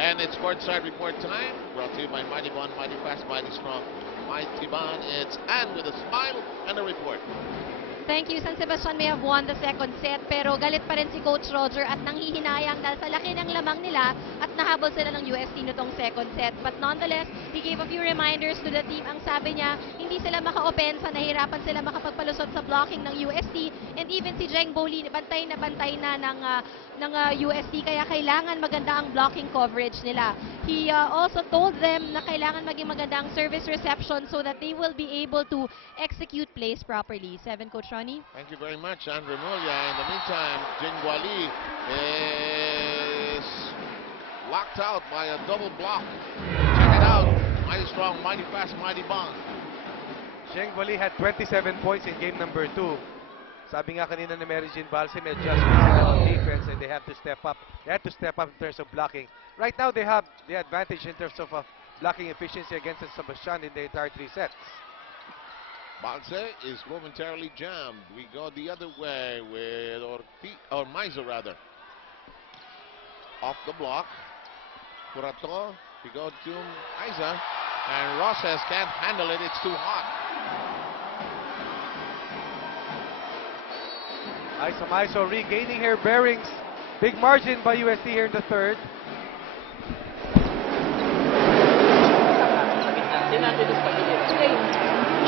And it's courtside report time, brought to you by Mighty Bond, Mighty Fast, Mighty Strong. Mighty Bond, it's Ann with a smile and a report. Thank you. San Sebastian may have won the second set, pero galit pa rin si Coach Roger at nanghihinayang dahil sa laki ng lamang nila at nahabol sila ng UST nitong second set. But nonetheless, he gave a few reminders to the team. Ang sabi niya, hindi sila maka-opensa, nahirapan sila makapagpalusot sa blocking ng UST. And even si Jeng Boli, bantay na ng UST, kaya kailangan maganda ang blocking coverage nila. He also told them na kailangan maging maganda ang service reception so that they will be able to execute plays properly. 7, Coach Ronnie. Thank you very much, Andre Mulia. In the meantime, Jeng Boli is locked out by a double block. Check it out. Mighty Strong, Mighty Fast, Mighty Bond. Jeng Boli had 27 points in game number 2. Sabi nga kanina ni Mary Jean Balse, may adjustments sila on defense and they have to step up. They have to step up in terms of blocking. Right now, they have the advantage in terms of blocking efficiency against San Sebastian in the entire 3 sets. Balse is momentarily jammed. We go the other way with Maiza rather. Off the block. Curato. We go to Maiza. And Rosas can't handle it. It's too hot. Aiza Maizo regaining her bearings. Big margin by UST here in the third.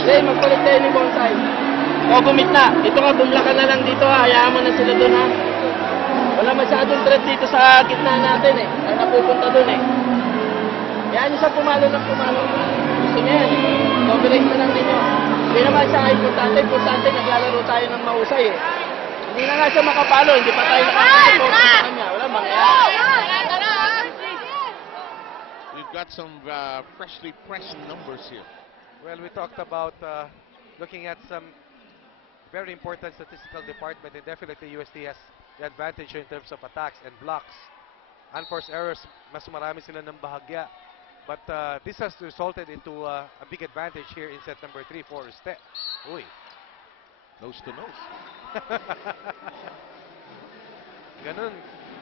Jay, magpalit tayo ni Bonsai. O, gumit na. Ito nga, bumlakan na lang dito ha. Hayaan mo na sila doon ha. Wala masyadong threat dito sa gitna natin eh. Ay napupunta doon eh. Hayaan nyo siya pumalo ng pumalo. Gusto niya yan. Coverage na lang ninyo. Hindi naman siya importante. Importante, naglalaro tayo ng mahusay eh. Hindi na nga siya makapalo. Hindi pa tayo nakakapalo sa kanya. Wala mangyayari. We've got some freshly pressed numbers here. Well, we talked about looking at some very important statistical department, and definitely UST has the advantage in terms of attacks and blocks. Unforced errors, mas marami sila ng bahagya. But this has resulted into a big advantage here in set number 3 for Ste. Uy. Nose to nose. Ganun,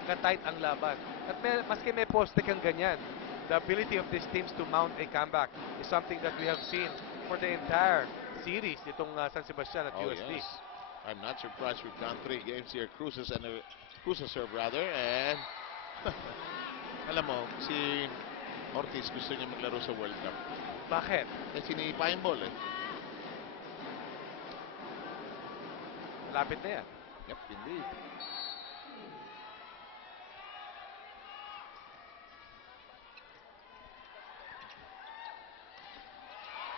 ka-tight ang laban. At maski may poste kang ganyan, the ability of these teams to mount a comeback is something that we have seen for the entire series itong San Sebastian at UST. Yes. I'm not surprised we've done 3 games here. Cruces serve rather, and alam mo, si Ortiz gusto niya maglaro sa World Cup. Bakit? Eh, sinipa yung ball eh. Lapit na yan. Yep, indeed.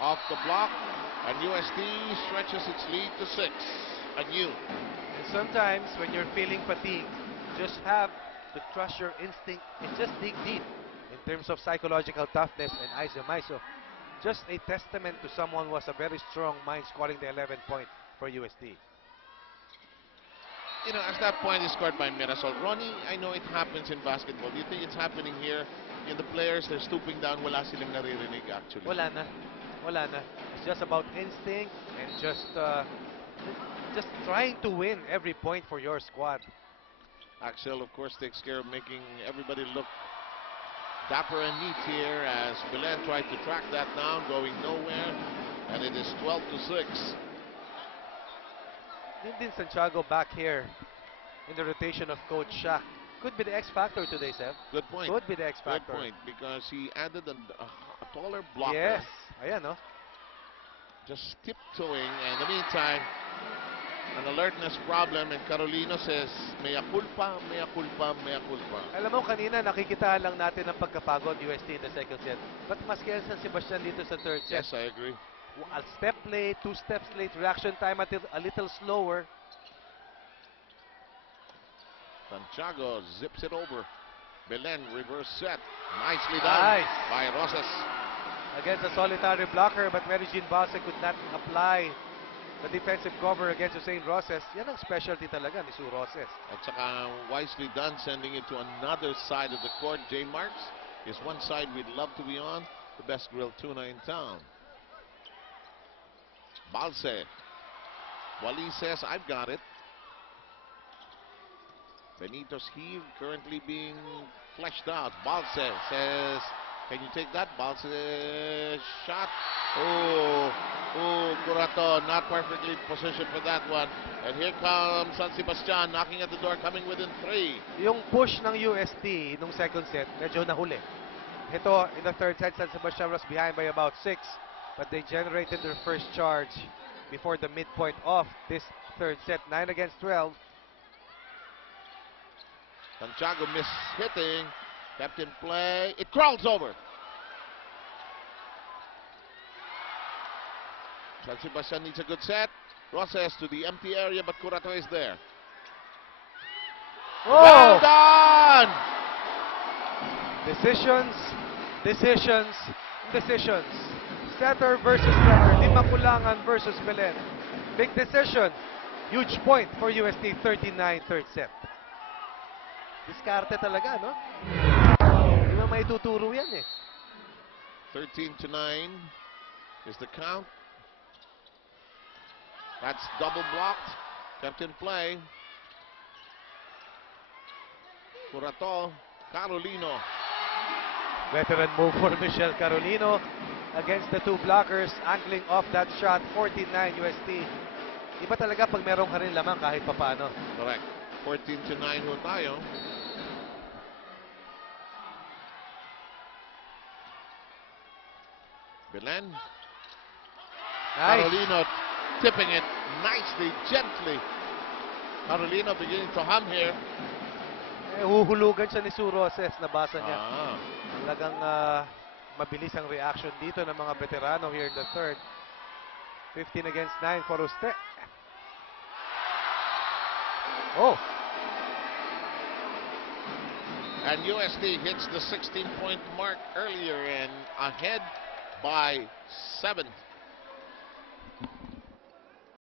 Off the block, and UST stretches its lead to 6. Anew. And sometimes when you're feeling fatigue, just have to trust your instinct and just dig deep in terms of psychological toughness. And Aiza Maizo, just a testament to someone who has a very strong mind, scoring the 11th point for UST. You know, as that point is scored by Mirasol. Ronnie, I know it happens in basketball. Do you think it's happening here? In the players, they're stooping down, wala silang naririnig actually. Wala na. Wala na. It's just about instinct and just trying to win every point for your squad. Axel, of course, takes care of making everybody look dapper and neat here as Belen tried to track that down, going nowhere, and it is 12 to 6. Nindin Santiago back here in the rotation of Coach Shaq. Could be the X factor today, Seb. Good point. Could be the X factor. Good point, because he added a taller blocker. Yes. Ayan, no? Just tiptoeing, and in the meantime, an alertness problem, and Carolino says, mea culpa, mea culpa, mea culpa. Alam mo, kanina nakikita lang natin ang pagkapagod UST in the second set. But maski San Sebastian dito sa third set. Yes, I agree. A step late, 2 steps late, reaction time a little slower. Santiago zips it over. Belen reverse set. Nicely done by Rosas. Against a solitary blocker, but Mary Jean Balse could not apply the defensive cover against Hussein Roses. Yan ang specialty talaga ni Sue Roses. At saka wisely done, sending it to another side of the court. J. Marks is one side we'd love to be on. The best grilled tuna in town. Balse. Wally says, I've got it. Benito's heave currently being fleshed out. Balse says, can you take that? Balse shot. Oh, Curato not perfectly positioned for that one. And here comes San Sebastian knocking at the door, coming within 3. Yung push ng UST nung second set, medyo nahuli. Ito, in the third set, San Sebastian was behind by about 6, but they generated their first charge before the midpoint of this third set. 9 against 12. Santiago miss-hitting. Kept in play. It crawls over. San Sebastian needs a good set. Roses to the empty area, but Curato is there. Well done! Decisions. Setter versus setter. Limakulangan versus Belen. Big decision. Huge point for UST 39 third set. Diskarte talaga, no? Hindi mo maituturo yan eh. 13-9 is the count. That's double blocked. Kept in play. Curato. Carolino. Veteran move for Michelle Carolino against the two blockers, angling off that shot. 14-9 UST. Iba talaga pag merong ka rin lamang kahit papano. Correct. 14-9 ho tayo. Belen. Nice. Carolino tipping it nicely, gently. Carolino beginning to hum here. Huhulugan siya ni Sue Roses. Nabasa niya. Ah. Talagang mabilis ang reaction dito ng mga veterano here in the third. 15 against 9 for Uste. Oh. And USD hits the 16-point mark earlier and ahead by 7.